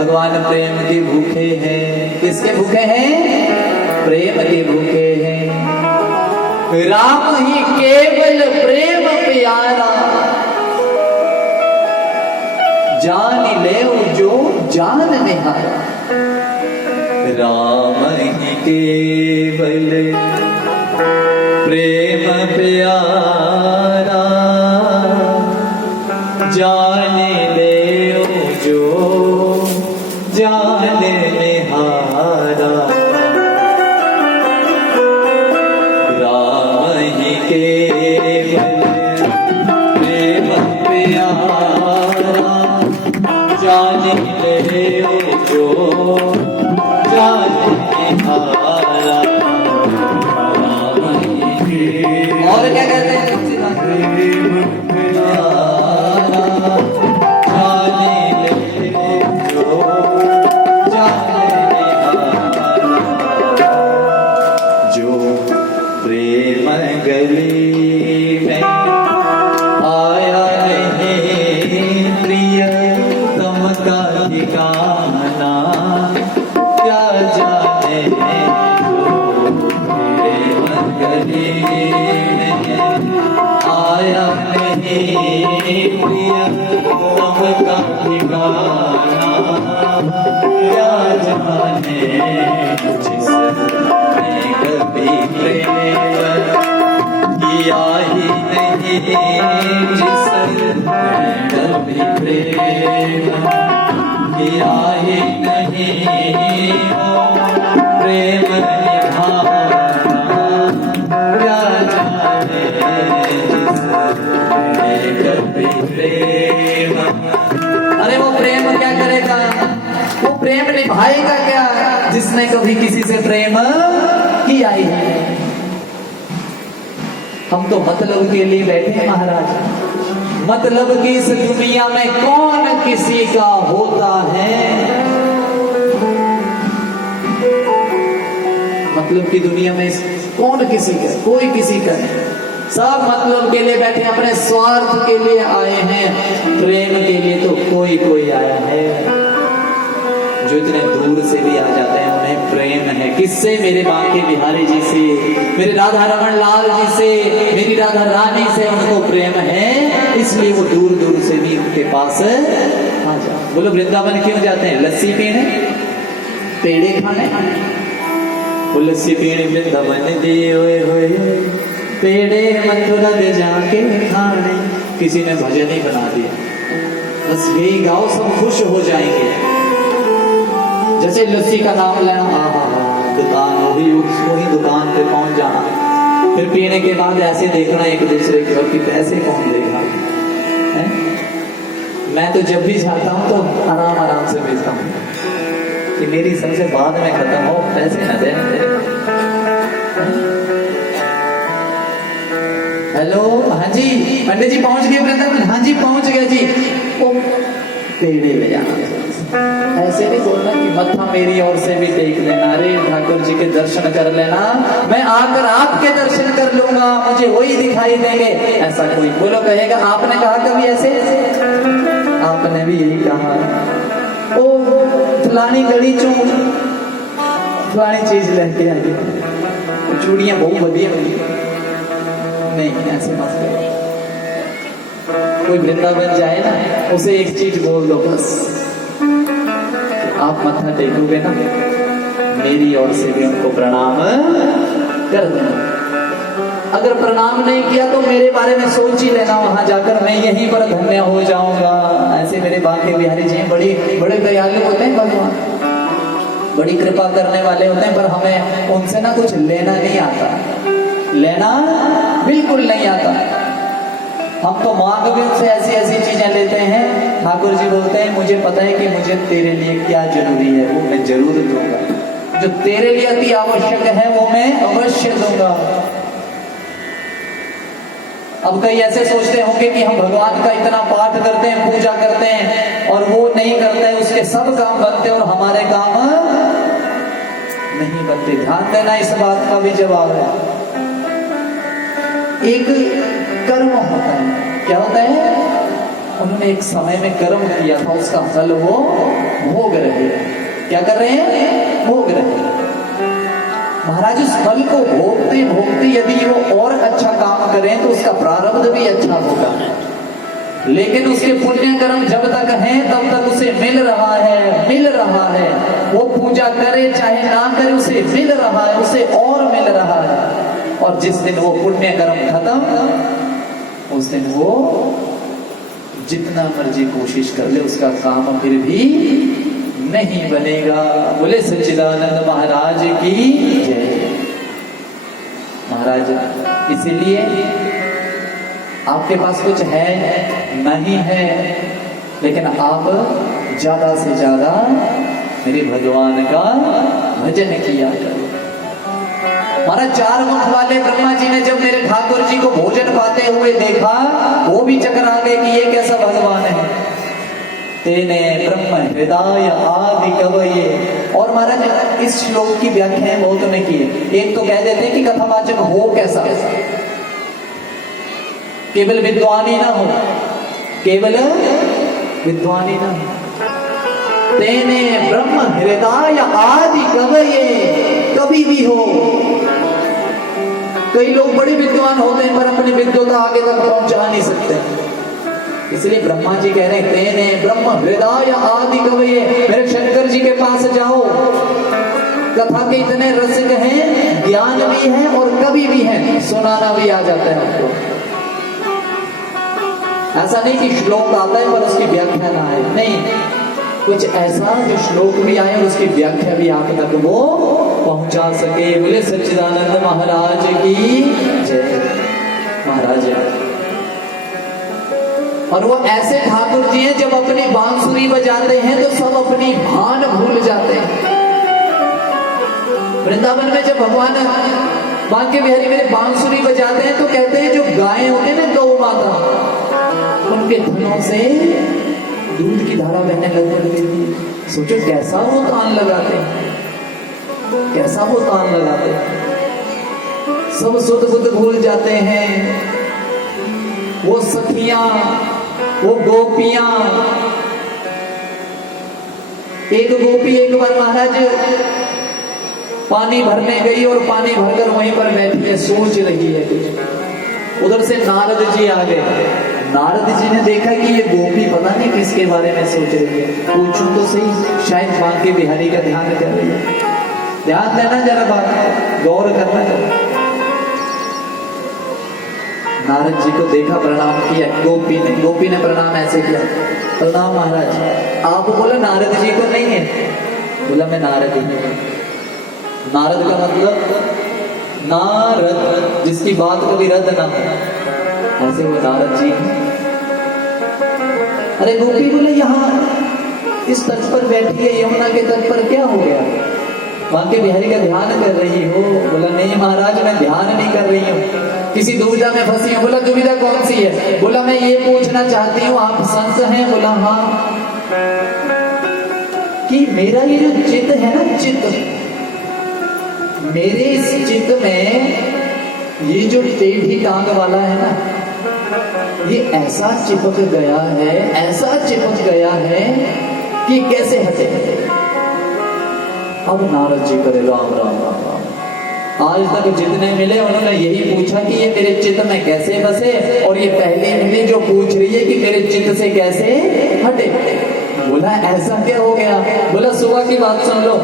भगवान प्रेम के भूखे हैं। किसके भूखे हैं? प्रेम के भूखे हैं। राम ही केवल प्रेम प्यारा, जान ले जो जान निहारा। राम ही केवल प्रेम प्यारा, जान ले जो जान निहारा। राम ही केवल प्रेम प्यारा, जान ले जो जान निहारा। और क्या कहते हैं? प्रेम प्यारा, जान ले जो जान निहारा। जो प्रेम गली में आया नहीं प्रिय तम का ठिकाना, क्या जाने जो प्रेम गली में आया नहीं प्रिय तम का ठिकाना, क्या जाने जिसने कभी प्रेम किया ही नहीं, जिसने कभी प्रेम किया ही नहीं, वो प्रेम निभाना, क्या जाने जिसने कभी प्रेम। अरे वो प्रेम क्या करेगा? वो प्रेम निभाएगा क्या जिसने कभी किसी से प्रेम किया ही नहीं। हम तो मतलब के लिए बैठे हैं महाराज। मतलब की इस दुनिया में कौन किसी का होता है? मतलब की दुनिया में कौन किसी का? कोई किसी का नहीं। सब मतलब के लिए बैठे, अपने स्वार्थ के लिए आए हैं। प्रेम के लिए तो कोई कोई आया है। जो इतने दूर से भी आ जाते हैं उन्हें प्रेम है। किससे? मेरे बांके बिहारी जी से, मेरे राधा रमन लाल जी से, मेरी राधा रानी से उनको प्रेम है, इसलिए वो दूर दूर से भी उनके पास आ जाते। बोलो वृंदावन क्यों जाते हैं? लस्सी पीने, पेड़े खाने। वो लस्सी पीने वृंदावन दे होए पेड़े मथुरा दे जाके खाने। किसी ने भजन ही बना दिया, बस यही गाओ सब खुश हो जाएंगे। जैसे लस्सी का नाम लेना, दुकान वही दुकान पे पहुंच जाना, फिर पीने के बाद ऐसे देखना एक दूसरे के कि पैसे कौन देगा है? मैं तो जब भी जाता हूँ तो आराम आराम से बेचता हूँ कि मेरी सबसे बाद में खत्म हो, पैसे न दे। हेलो, हाँ जी पंडित जी पहुंच गए वृंदावन? हाँ जी पहुंच गए जी। ओ पेड़े ले जाना, ऐसे नहीं बोलना कि मत्था मेरी ओर से भी टेक लेना। अरे ठाकुर जी के दर्शन कर लेना, मैं आकर आपके दर्शन कर लूंगा, मुझे वही दिखाई देंगे। ऐसा कोई बोलो कहेगा? आपने कहा कभी ऐसे? आपने भी यही कहा, ओ फलानी गली चो फलानी चीज लेके आई, चूड़ियां बहुत बढ़िया बनी। नहीं, ऐसे मत करो। कोई वृंदावन जाए ना, उसे एक चीज बोल दो बस, आप मत्था टेकोगे ना, मेरी ओर से भी उनको प्रणाम कर देना। अगर प्रणाम नहीं किया तो मेरे बारे में सोच ही लेना, वहां जाकर मैं यहीं पर धन्य हो जाऊंगा। ऐसे मेरे बांके बिहारी जी बड़े दयालु होते हैं भगवान, बड़ी कृपा करने वाले होते हैं, पर हमें उनसे ना कुछ लेना नहीं आता, लेना बिल्कुल नहीं आता। हम तो मांग भी उनसे ऐसी ऐसी चीजें लेते हैं, ठाकुर जी बोलते हैं मुझे पता है कि मुझे तेरे लिए क्या जरूरी है, वो मैं जरूर दूंगा। जो तेरे लिए अति आवश्यक है वो मैं अवश्य दूंगा। अब कई ऐसे सोचते होंगे कि हम भगवान का इतना पाठ करते हैं, पूजा करते हैं, और वो नहीं करते हैं, उसके सब काम बनते और हमारे काम नहीं बनते। ध्यान देना, इस बात का भी जवाब है। एक कर्म होता है, क्या होता है? उन्होंने एक समय में कर्म किया था, उसका फल वो भोग रहे। क्या कर रहे हैं? भोग रहे हैं। महाराज उस फल को भोगते भोगते यदि वो और अच्छा काम करें तो उसका प्रारब्ध भी अच्छा होगा, लेकिन उसके पुण्य कर्म जब तक हैं तब तक उसे मिल रहा है। वो पूजा करे चाहे ना करे उसे मिल रहा है, उसे और मिल रहा है। और जिस दिन वो पुण्य कर्म खत्म, उस दिन वो जितना मर्जी कोशिश कर ले उसका काम फिर भी नहीं बनेगा। बोले सच्चिदानंद महाराज की जय। महाराज इसीलिए आपके पास कुछ है नहीं है, लेकिन आप ज्यादा से ज्यादा मेरे भगवान का भजन किया करो। महाराज 4 मुख वाले ब्रह्मा जी ने जब मेरे ठाकुर जी को भोजन पाते हुए देखा, वो भी चकरा गए कि ये कैसा भगवान है। तेने ब्रह्म हृदय आदि कवये। और महाराज इस श्लोक की व्याख्या बहुत ने की है। एक तो कह देते हैं कि कथावाचक हो कैसा, केवल विद्वान ही ना हो, केवल विद्वान ही ना हो। तेने ब्रह्म हृदय आदि कवये, कभी भी हो। कई लोग बड़े विद्वान होते हैं पर अपनी विद्वता आगे तक पहुंचा नहीं सकते, इसलिए ब्रह्मा जी कह रहे हैं तेने ब्रह्म हृदय आदि कवये। मेरे शंकर जी के पास जाओ, कथा के इतने रसिक हैं, ज्ञान भी है और कवि भी है, सुनाना भी आ जाता है हमको। ऐसा नहीं कि श्लोक आता है पर उसकी व्याख्या ना आए, नहीं, कुछ ऐसा जो श्लोक भी आए और उसकी व्याख्या भी आप तक वो पहुंचा सके। बोले सच्चिदानंद महाराज की जय। महाराज और वो ऐसे ठाकुर जी हैं जब अपनी बांसुरी बजाते हैं तो सब अपनी भान भूल जाते हैं। वृंदावन में जब भगवान बांके बिहारी मेरे बांसुरी बजाते हैं तो कहते हैं जो गायें होती है ना, गौ माता, उनके धनों से दूध की धारा बहने लग पड़ती थी। सोचो कैसा वो तान लगाते हैं, कैसा वो तान लगाते हैं। सब सुध बुध भूल जाते हैं। वो सखियां, वो गोपियां। एक गोपी एक बार महाराज पानी भरने गई और पानी भरकर वहीं पर बैठी है, सोच रही है कुछ। उधर से नारद जी आ गए। नारद जी ने देखा कि ये गोपी पता नहीं किसके बारे में सोच रही है, पूछूं तो सही, शायद बांके बिहारी का ध्यान कर रही है। ध्यान देना जरा, बात गौर करना जरा। नारद जी को देखा, प्रणाम किया। गोपी ने प्रणाम ऐसे किया, प्रणाम महाराज। आप बोला नारद जी को नहीं है? बोला मैं नारद ही हूं। नारद का मतलब नारद, जिसकी बात कभी रद्द ना हो, ऐसे वो नारद जी हैं। अरे गोपी बोले यहाँ इस तट पर बैठी है, यमुना के तट पर क्या हो गया? बांके बिहारी का ध्यान कर रही हो? बोला नहीं महाराज, मैं ध्यान नहीं कर रही हूँ, किसी दुविधा में फंसी हूँ। बोला दुविधा कौन सी है? बोला मैं ये पूछना चाहती हूँ आप संत हैं? बोला हाँ। कि मेरा ये जो चित्त है ना, चित्त, मेरे इस चित्त में ये जो टेढ़ी टांग वाला है ना, ये ऐसा चिपक गया है, ऐसा चिपक गया है कि कैसे हटे। अब नारद जी करे राम राम राम राम। आज तक जितने मिले उन्होंने यही पूछा कि ये मेरे चित्त में कैसे बसे, और ये पहले मिली जो पूछ रही है कि मेरे चित्त से कैसे हटे। बोला ऐसा क्या हो गया? बोला सुबह की बात सुन लो।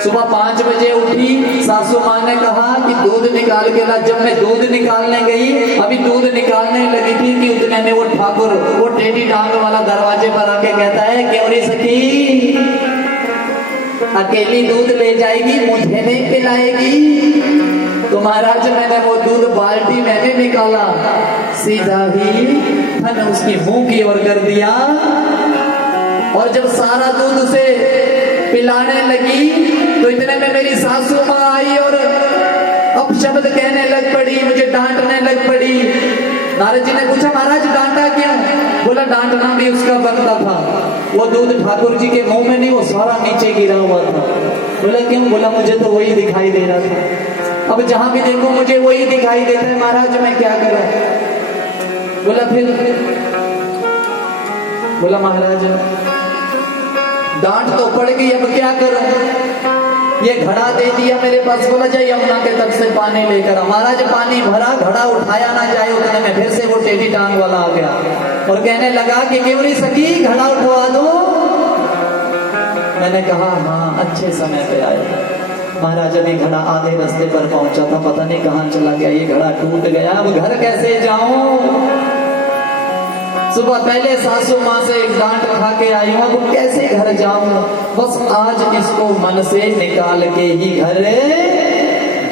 सुबह 5 बजे उठी, सासू माँ ने कहा कि दूध निकाल के ला। जब मैं दूध निकालने गई, अभी दूध निकालने लगी थी कि उतने में वो ठाकुर, वो टेढ़ी टांग वाला दरवाजे पर आके कहता है क्यों रे सखी, अकेली दूध ले जाएगी, मुझे नहीं पिलाएगी? तो महाराज मैंने वो दूध बाल्टी में भी निकाला, सीधा ही धन उसकी मुंह की ओर कर दिया, और जब सारा दूध उसे पिलाने लगी तो इतने में मेरी सासू माँ आई और अपशब्द कहने लग पड़ी, मुझे डांटने लग पड़ी। नारद जी ने पूछा महाराज डांटा क्यों? बोला डांटना भी उसका बनता था, वो दूध ठाकुर जी के मुंह में नहीं, वो सारा नीचे गिरा हुआ था। बोला क्यों? बोला मुझे तो वही दिखाई दे रहा था, अब जहां भी देखो मुझे वही दिखाई देता है, महाराज मैं क्या करूं? बोला फिर? बोला महाराज डांट तो पड़ गई, अब क्या करूं? ये घड़ा दे दिया मेरे पास, बोला जाए यमुना के तट से पानी लेकर। महाराज पानी भरा, घड़ा उठाया ना जाए उतने में फिर से वो टेढ़ी टांग वाला आ गया और कहने लगा कि केवरी सखी घड़ा उठवा दो। मैंने कहा हाँ, अच्छे समय पे आए। महाराज अभी घड़ा आधे रास्ते पर पहुंचा था, पता नहीं कहां चला गया, ये घड़ा टूट गया, अब घर कैसे जाऊं? सुबह पहले सासू माँ से एक डांट खा के आई हूं, अब कैसे घर जाऊं? बस आज इसको मन से निकाल के ही घर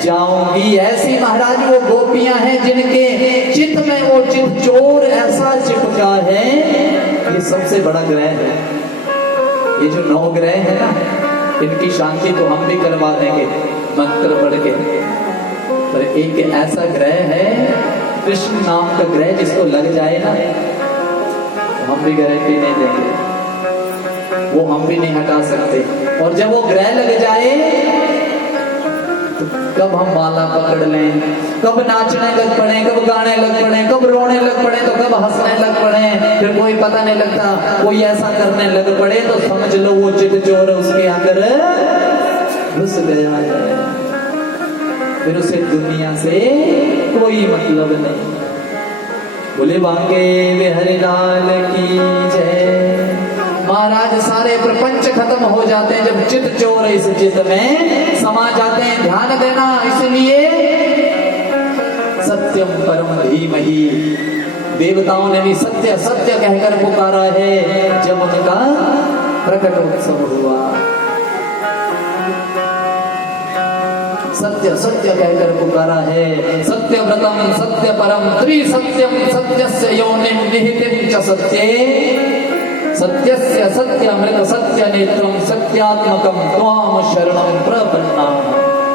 जाऊंगी। ऐसी महाराज वो गोपियां हैं जिनके चित्त में वो चित चोर ऐसा चिपका है। ये सबसे बड़ा ग्रह है, ये जो 9 ग्रह है ना, इनकी शांति तो हम भी करवा देंगे मंत्र पढ़ के, पर एक ऐसा ग्रह है कृष्ण नाम का ग्रह, जिसको लग जाए ना हम भी गारंटी नहीं देंगे, वो हम भी नहीं हटा सकते। और जब वो ग्रह लग जाए तो कब हम माला पकड़ लें, कब नाचने लग पड़े, कब गाने लग पड़े, कब रोने लग पड़े, तो कब हंसने लग पड़े, फिर कोई पता नहीं लगता। कोई ऐसा करने लग पड़े तो समझ लो वो चित चोर उसके अंदर घुस गया है, फिर उसे दुनिया से कोई मतलब नहीं। बोले बांके बिहारी लाल की जय। महाराज सारे प्रपंच खत्म हो जाते हैं जब चित चोर इस चित में समा जाते हैं। ध्यान देना, इसलिए सत्यम परम धीमहि, देवताओं ने भी सत्य सत्य कहकर पुकारा है जब उनका प्रकटोत्सव हुआ। सत्य सत्य कहकर पुकारा है। सत्य व्रतम सत्य परम त्रिसत्यम सत्यस्य योनिं निहितं च सत्ये सत्यस्य सत्यमृत सत्य नेत्रम सत्यात्मकम त्वाम शरणं प्रपन्नाः।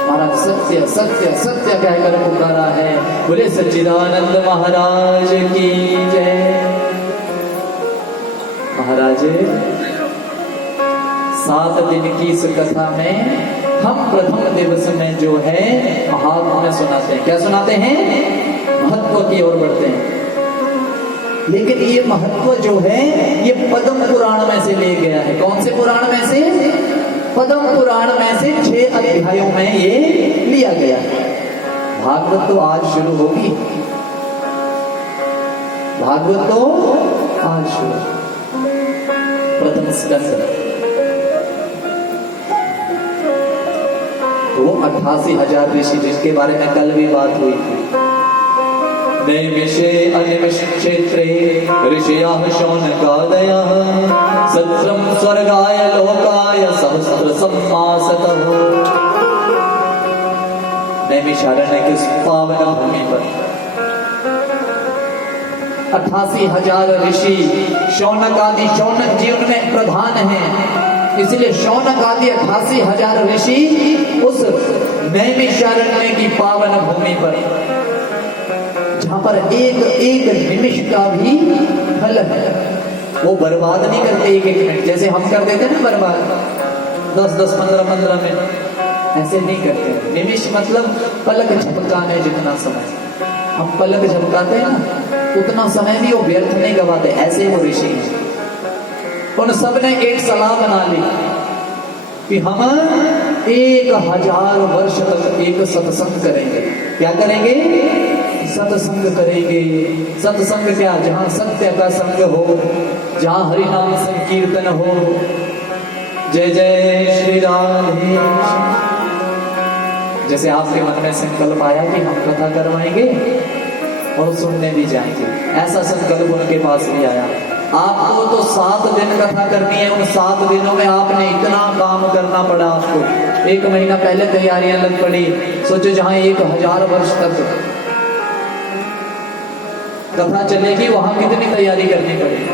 महाराज सत्य सत्य सत्य कहकर पुकारा है। बोले सच्चिदानंद महाराज की जय। महाराज 7 दिन की इस कथा में हम प्रथम दिवस में जो है महात्म्य सुनाते हैं। क्या सुनाते हैं? महत्व की ओर बढ़ते हैं। लेकिन ये महत्व जो है ये पद्म पुराण में से ले गया है। कौन से पुराण में से? पद्म पुराण में से 6 अध्यायों में ये लिया गया है। भागवत तो आज शुरू होगी, भागवत तो आज शुरू, प्रथम स्कंद। वो 88,000 ऋषि जिसके बारे में कल भी बात हुई थी। नैमिषे अनिमिष क्षेत्रे ऋषयः शौनकादयः सत्रम स्वर्गाय लोकाय सहस्र सम्मासतः। नैमिषारण्य के पावन भूमि पर 88,000 ऋषि शौनक आदि, शौनक जी उनमें प्रधान हैं, इसलिए शौनक आदि 88,000 ऋषि उस नैमिषारण्य की पावन भूमि पर, जहां पर एक निमिष का भी फल है, वो बर्बाद नहीं करते। एक मिनट जैसे हम कर देते ना बर्बाद, 10-10, 15-15 मिनट ऐसे नहीं करते। निमिष मतलब पलक झपकाने जितना समय हम पलक झपकाते हैं ना, उतना समय भी वो व्यर्थ नहीं गवाते। ऐसे वो ऋषि हैं। उन सब ने एक सलाह बना ली कि हम 1000 वर्ष तक एक सत्संग करेंगे। क्या करेंगे? सत्संग करेंगे। सत्संग क्या? जहां सत्य का संग हो, जहां हरि नाम संकीर्तन हो। जय जय श्री राधे। जैसे आपके मन में संकल्प आया कि हम कथा करवाएंगे और सुनने भी जाएंगे, ऐसा संकल्प उनके पास भी आया। आपको तो 7 दिन कथा करनी है। उन 7 दिनों में आपने इतना काम करना पड़ा आपको। 1 महीना पहले तैयारियां लग पड़ी। सोचो जहां 1000 वर्ष तक कथा चलेगी वहां कितनी तैयारी करनी पड़ेगी।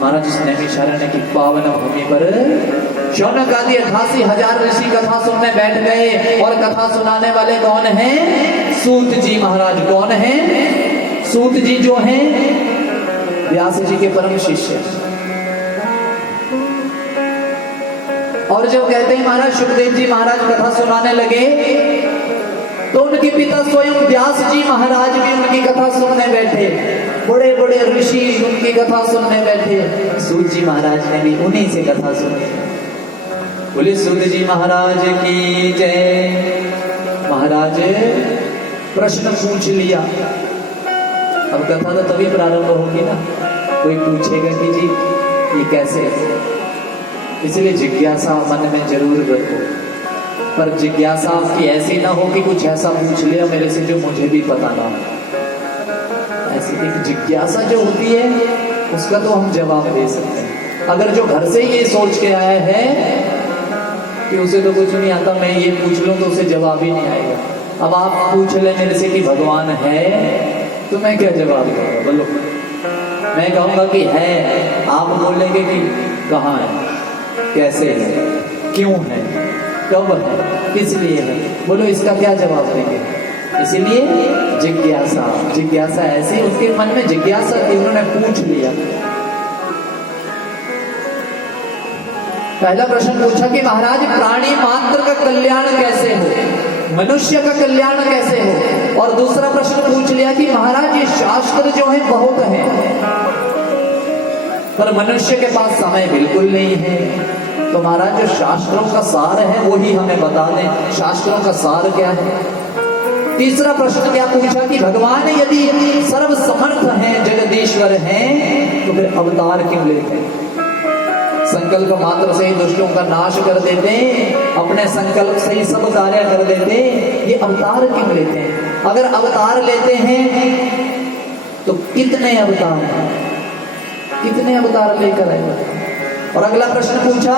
महाराज इस नैमिषारण्य की पावन भूमि पर शौनक आदि 88,000 ऋषि कथा सुनने बैठ गए। और कथा सुनाने वाले कौन हैं? सूत जी महाराज। कौन हैं? सूत जी जो हैं व्यास जी के परम शिष्य। और जब कहते हैं महाराज सुखदेव जी महाराज कथा सुनाने लगे तो उनके पिता स्वयं व्यास जी महाराज भी उनकी कथा सुनने बैठे। बड़े बड़े ऋषि उनकी कथा सुनने बैठे। सूत जी महाराज ने भी उन्हीं से कथा सुनी। बोले सूत जी महाराज की जय। महाराज प्रश्न पूछ लिया, अब कथा तो तभी प्रारंभ होगी ना, कोई पूछेगा कि जी ये कैसे, इसलिए जिज्ञासा मन में जरूर रखो, पर जिज्ञासा आपकी ऐसी ना हो कि कुछ ऐसा पूछ लिया मेरे से जो मुझे भी पता ना हो। ऐसी एक जिज्ञासा जो होती है उसका तो हम जवाब दे सकते हैं। अगर जो घर से ये सोच के आया है कि उसे तो कुछ नहीं आता, मैं ये पूछ लूं तो उसे जवाब ही नहीं आएगा। अब आप पूछ ले मेरे से कि भगवान है, तो मैं क्या जवाब दूंगा? बोलो। मैं कहूंगा कि है, आप बोलेंगे कि कहाँ है, कैसे है, क्यों है, कब है, किस लिए है, बोलो इसका क्या जवाब देंगे? इसीलिए जिज्ञासा, जिज्ञासा ऐसी, उसके मन में जिज्ञासा थी, उन्होंने पूछ लिया। पहला प्रश्न पूछा कि महाराज प्राणी मात्र का कल्याण कैसे हो, मनुष्य का कल्याण कैसे हो। और दूसरा प्रश्न पूछ लिया कि महाराज ये शास्त्र जो है बहुत है, पर मनुष्य के पास समय बिल्कुल नहीं है, तो महाराज जो शास्त्रों का सार है वही हमें बता दें, शास्त्रों का सार क्या है। तीसरा प्रश्न क्या पूछा कि भगवान यदि सर्व समर्थ हैं, जगदीश्वर हैं, तो फिर अवतार क्यों लेते हैं? संकल्प मात्र से ही दुष्टों का नाश कर देते, अपने संकल्प से ही सब कार्य कर देते, ये अवतार क्यों लेते हैं? अगर अवतार लेते हैं तो कितने अवतार, कितने अवतार लेकर आए? और अगला प्रश्न पूछा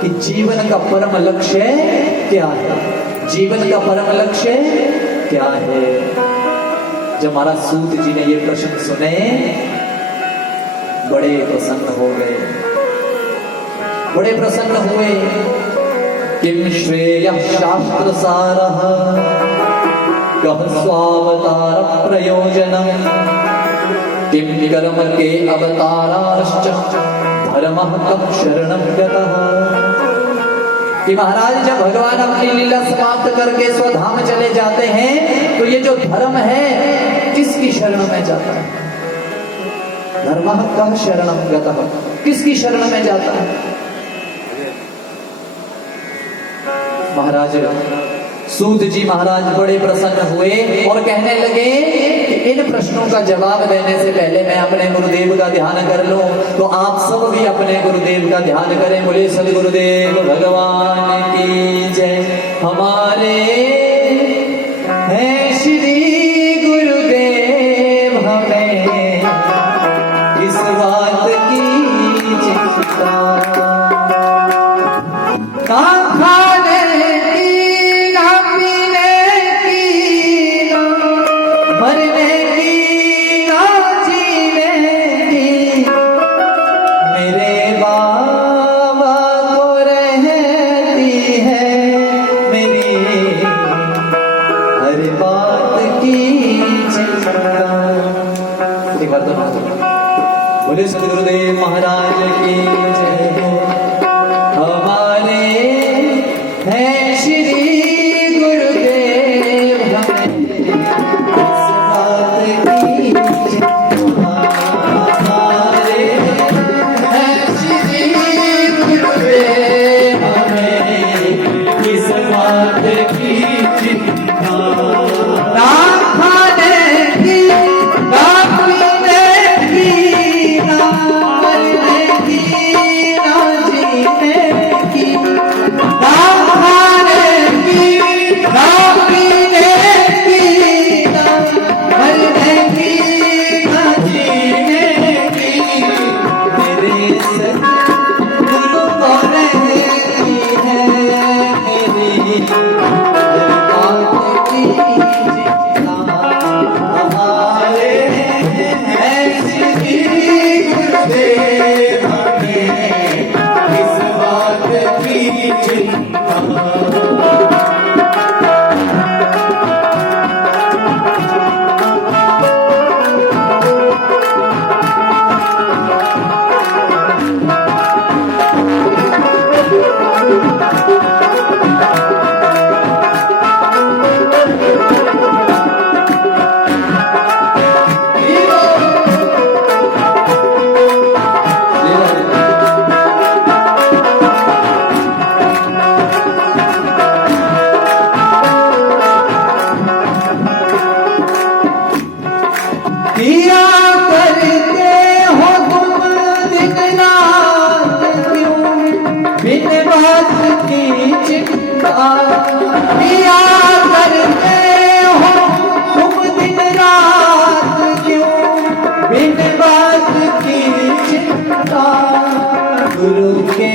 कि जीवन का परम लक्ष्य क्या है, जीवन का परम लक्ष्य क्या है। जब महाराज सूत जी ने ये प्रश्न सुने बड़े प्रसन्न हो गए, बड़े प्रसन्न हुए। किम श्रेयः शास्त्र सारः कः स्वावतार प्रयोजनम् किम कर्म के अवताराश्च धर्मः कः शरणं गतः। कि महाराज जब भगवान अपनी लीला समाप्त करके स्वधाम चले जाते हैं तो ये जो धर्म है किसकी शरण में जाता है? धर्मः कः शरणं गतः, किसकी शरण में जाता है? महाराज सूत जी महाराज बड़े प्रसन्न हुए और कहने लगे कि इन प्रश्नों का जवाब देने से पहले मैं अपने गुरुदेव का ध्यान कर लूं, तो आप सब भी अपने गुरुदेव का ध्यान करें। बोले सद्गुरुदेव भगवान की जय। हमारे हैं श्री गुरुदेव, हमें इस बात की चिंता सद्गुरुदेव महाराज की जय। हमारे गुरु के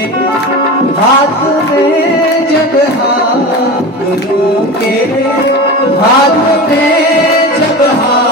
हाथ में जब हाथ, गुरु के हाथ में जब हाथ